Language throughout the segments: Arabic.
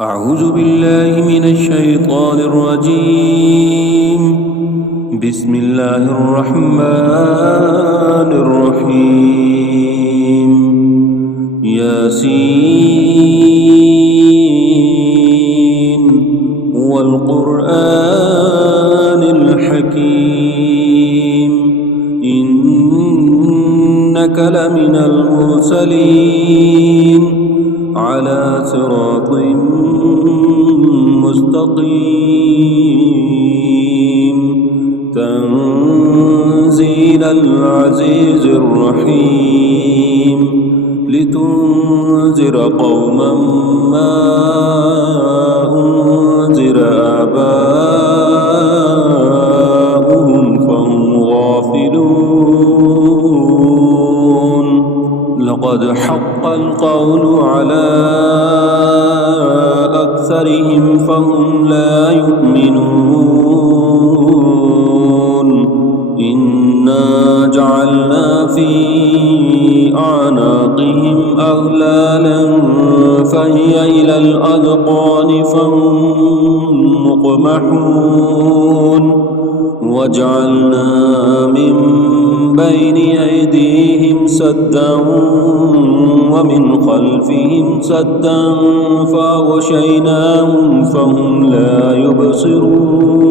أعوذ بالله من الشيطان الرجيم. بسم الله الرحمن الرحيم. ياسين والقرآن الحكيم إنك لمن المرسلين على صراط مستقيم تنزيل العزيز الرحيم لتنذر قوما ما أنذر آباؤهم فهم غافلون لقد حق القول على أكثرهم فهم لا يؤمنون إنا جعلنا في أعناقهم أغلالا فهي إلى الأذقان فهم مقمحون وجعلنا من بين أيديهم سدا ومن خلفهم سدا فأغشيناهم فهم لا يبصرون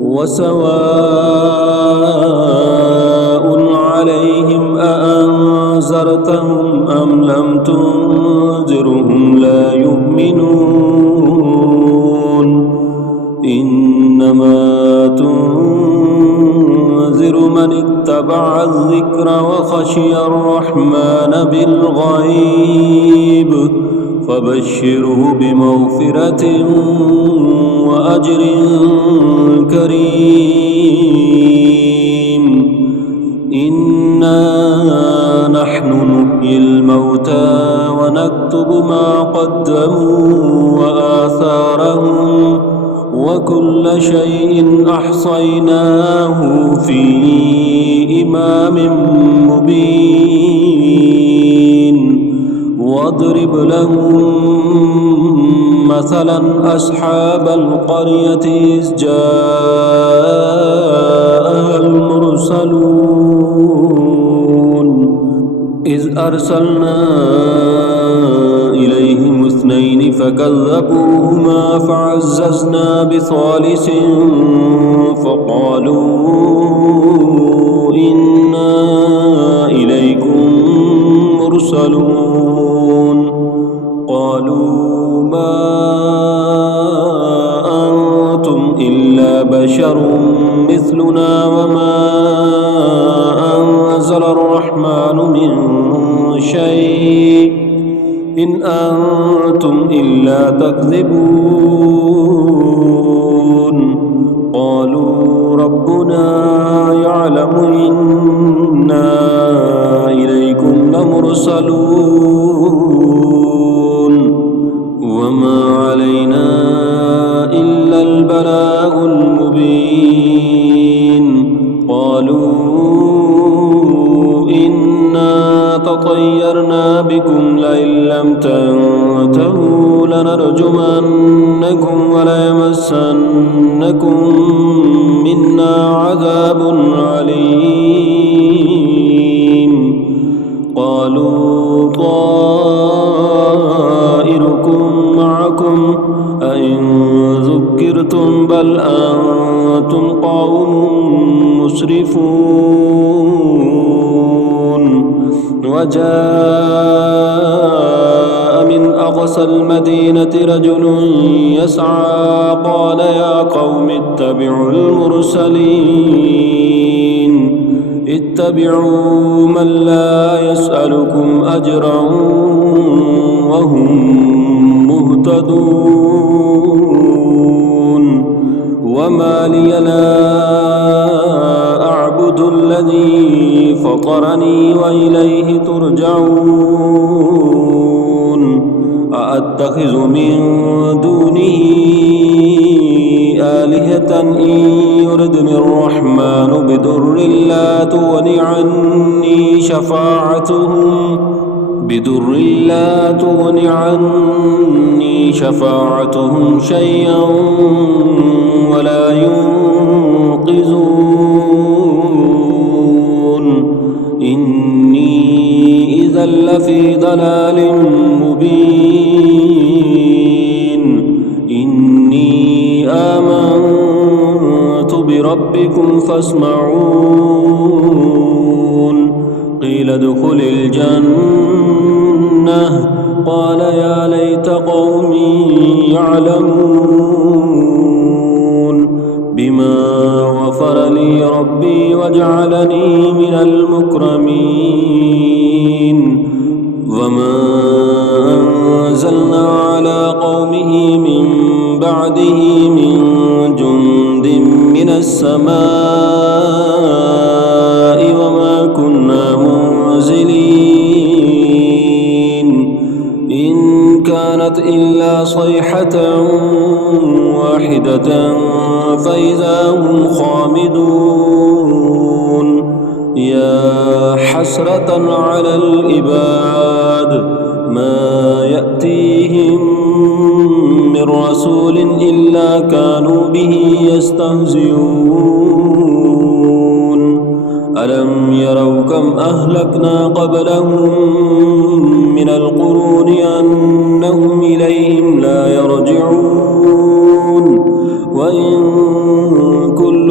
وسواء عليهم أأنذرتهم أم لم تنذرهم لا يؤمنون إنما تنذر من اتبع الذكر وخشي الرحمن بالغيب فبشره بمغفرة وأجر كريم إنا نحن نحيي الموتى ونكتب ما قدموا وآثارهم وكل شيء أحصيناه في إمام مبين واضرب لهم مثلا أصحاب القرية إذ جاءها المرسلون إذ أرسلنا إليهم اثنين فكذبوهما فعززنا بثالث فقالوا إنا إليكم مرسلون قالوا ما أنتم إلا بشر مثلنا وما أنزل الرحمن من شيء إن أنتم إلا تكذبون قالوا ربنا يعلم إنا إليكم لمرسلون وما علينا إلا البلاغ المبين قالوا إنا تطيرنا بكم لئن لم تنتهوا لنرجمنكم وليمسنكم منا عذاب عليم قالوا طائركم معكم أئن ذكرتم بل أنتم قوم مسرفون وجاء من أقصى المدينة رجل يسعى قال يا قوم اتبعوا المرسلين اتبعوا من لا يسألكم أجرا وهم مهتدون وما لي لا أعبد الذي فطرني وإليه ترجعون أأتخذ من دونه آلهة إن يردني الرحمن بضر لا تغن عني شفاعتهم بضر لا تغن عني شفاعتهم شيئا ولا ينقذون إني إذا لفي ضلال مبين إني آمنت بربكم فاسمعون قيل ادخل الجنة قال يا ليت قومي يعلمون بما غفر لي ربي وجعلني من المكرمين وما أنزلنا على قومه من بعده من جند من السماء وما كنا منزلين إن كانت إلا صيحة واحدة فإذا هم خامدون يا حسرة على العباد ما يأتيهم من رسول إلا كانوا به يستهزئون ألم يروا كم أهلكنا قبلهم من القرون أنهم إليهم لا يرجعون وإن كل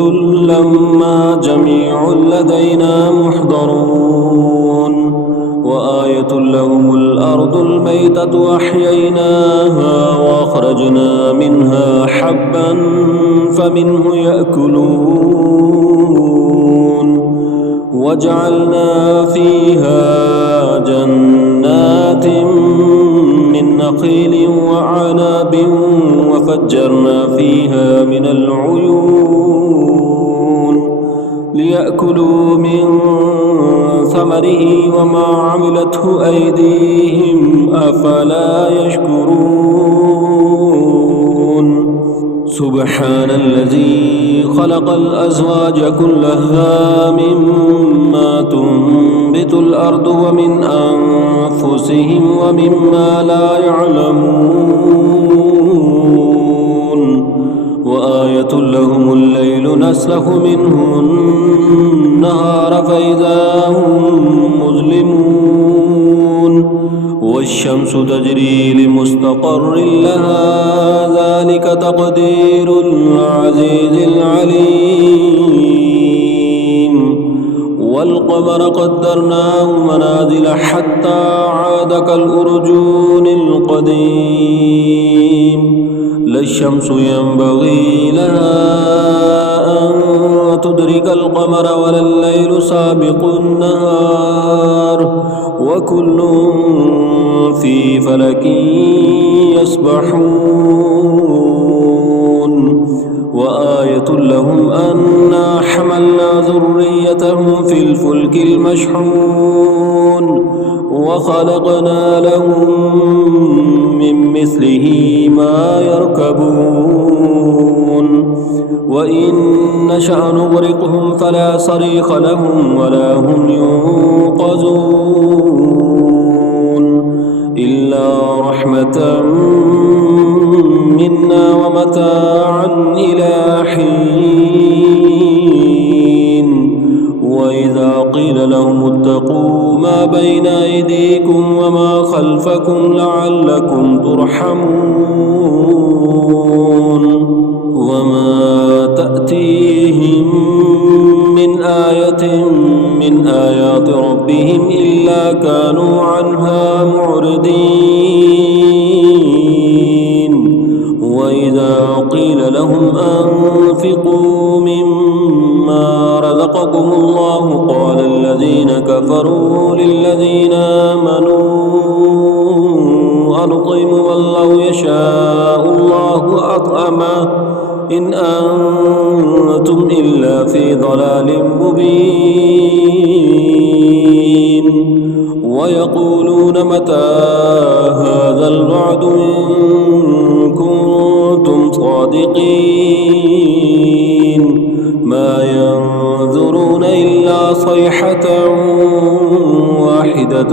لما جميع لدينا محضرون وآية لهم الأرض الميتة أحييناها وأخرجنا منها حبا فمنه يأكلون وجعلنا فيها جنات من نخيل وعناب وفجرنا فيها من العيون ليأكلوا من ثمره وما عملته أيديهم أفلا يشكرون سبحان الذي خلق الأزواج كلها مما تنبت الأرض ومن أنفسهم ومما لا يعلمون وآية لهم الليل نسلخ منه النهار فإذا هم مظلمون والشمس تجري لمستقر لها ذلك تقدير العزيز العليم والقمر قدرناه منازل حتى عاد كالأرجون القديم لا الشمس ينبغي لها أن تدرك القمر ولا الليل سابق النهار وكل في فلك يسبحون وآية لهم أنا حملنا ذريتهم في الفلك المشحون وخلقنا لهم من مثله ما يركبون وإن نشأ نغرقهم فلا صريخ لهم ولا هم ينقذون إلا رحمة منا ومتاعا إلى حين وإذا قيل لهم اتقوا ما بين أيديكم وما خلفكم لعلكم ترحمون وما تأتيهم من آية من آيات ربهم إلا كانوا عنها معرضين وإذا قيل لهم أنفقوا مما رزقكم الله قال الذين كفروا للذين آمنوا أنطعم من لو يشاء الله أطعمه إن أنتم إلا في ضلال مبين ويقولون متى هذا الوعد إن كنتم صادقين ما ينظرون إلا صيحة واحدة واحدة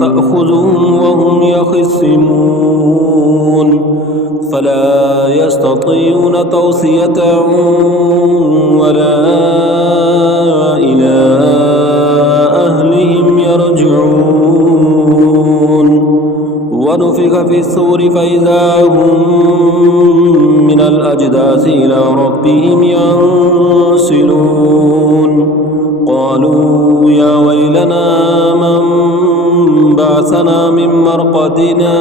تأخذهم وهم يخصمون فلا يستطيعون توصية ولا إلى أهلهم يرجعون ونفخ في الصور فإذا هم من الأجداث إلى ربهم ينسلون قالوا يا ويلنا من بعثنا من مرقدنا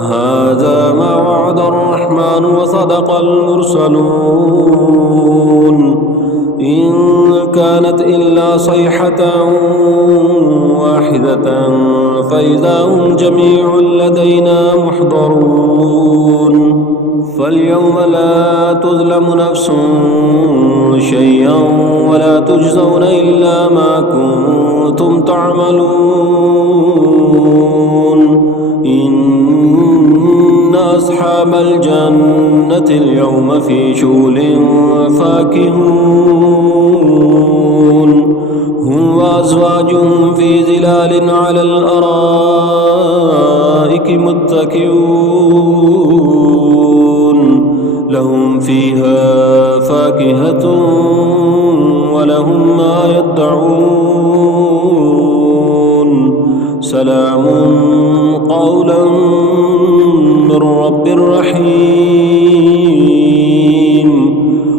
هذا ما وعد الرحمن وصدق المرسلون إن كانت إلا صيحة واحدة فإذا هم جميع لدينا محضرون فاليوم لا تظلم نفس شيئا ولا تجزون إلا ما كنتم تعملون إن أصحاب الجنة اليوم في شغل فاكهون هم وأزواجهم في ظلال على الأرائك متكئون لهم فيها فاكهة ولهم ما يدعون سلام قولا من رب رحيم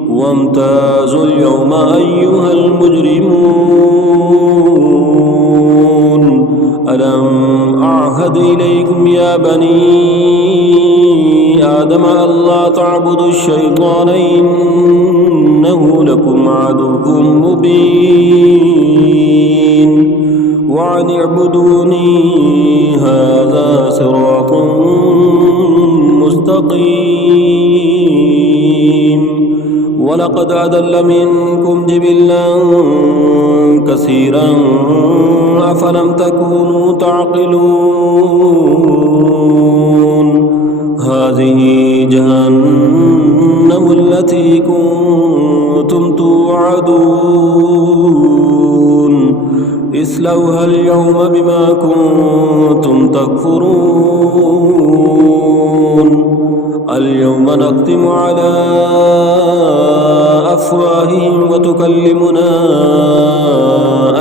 وامتازوا اليوم أيها المجرمون ألم أعهد إليكم يا بني آدم ألا تعبدوا الشيطان إنه لكم عدو مبين وأن اعبدوني هذا صراط مستقيم ولقد أضل منكم جبلا كثيرا أفلم تكونوا تعقلون هذه جهنم التي كنتم توعدون اصلوها اليوم بما كنتم تكفرون اليوم نختم على أفواههم وتكلمنا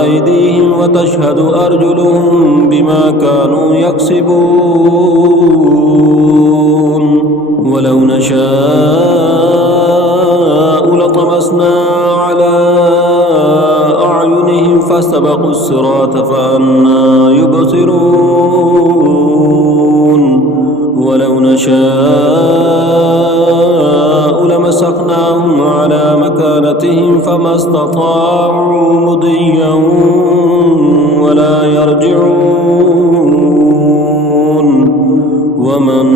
أيديهم وتشهد أرجلهم بما كانوا يكسبون ولو نشاء لطمسنا على أعينهم فاستبقوا الصراط فأنى يبصرون ولو نشاء لمسخناهم على مكانتهم فما استطاعوا مضيا ولا يرجعون ومن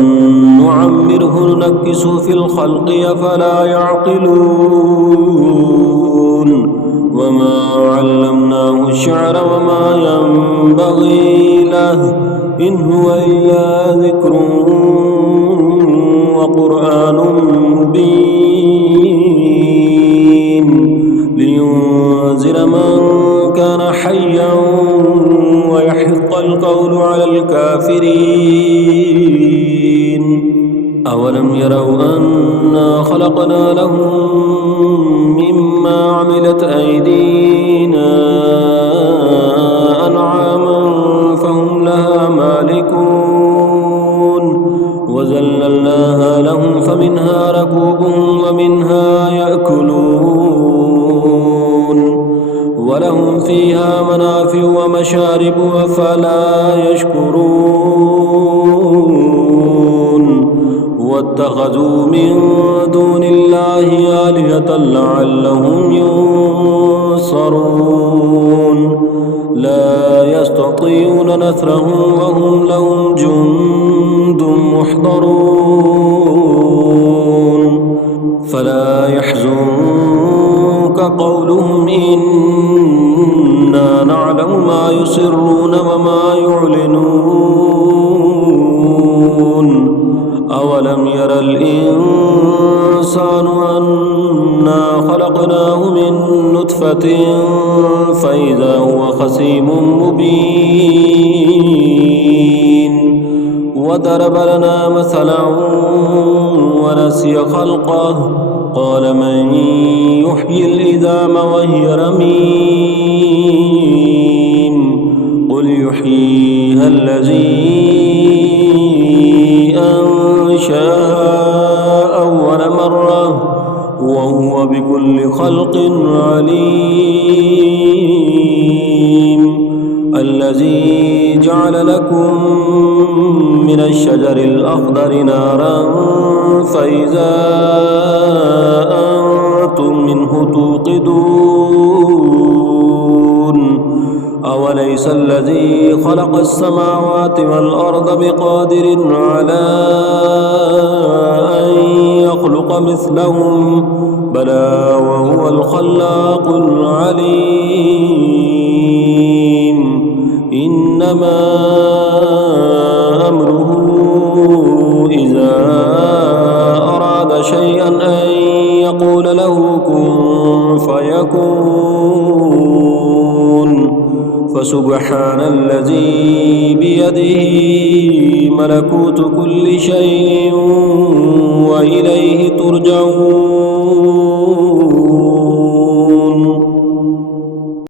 نعمره نكسه في الخلق أفلا يعقلون وما علمناه الشعر وما ينبغي له إن هو إلا ذكر وقرآن مبين لينذر من كان حيا ويحق القول على الكافرين أولم يروا أنا خلقنا لهم مما عملت أيدينا أنعاما فهم لها مالكون وذللناها لهم فمنها ركوبهم ومنها يأكلون ولهم فيها منافع ومشارب أفلا يشكرون واتخذوا من دون الله آلهة لعلهم ينصرون لا يستطيعون نصرهم وهم لهم جند محضرون فلا يحزنك قولهم إنا نعلم ما يسرون وما يعلنون أولم ير الإنسان أنا خلقناه من نطفة فإذا هو خصيم مبين وضرب لنا مثلا ونسي خلقه قال من يحيي العظام وهي رميم قل يحييها الذي أنشأها أول مرة وهو بكل خلق عليم الذي جعل لكم من الشجر الأخضر نارا فإذا أنتم منه توقدون أوليس الذي خلق السماوات والأرض بقادر على أن يخلق مثلهم بلى وهو الخلاق العليم إنما أمره إذا أراد شيئا أن يقول له كن فيكون فسبحان الذي بيده ملكوت كل شيء وإليه ترجعون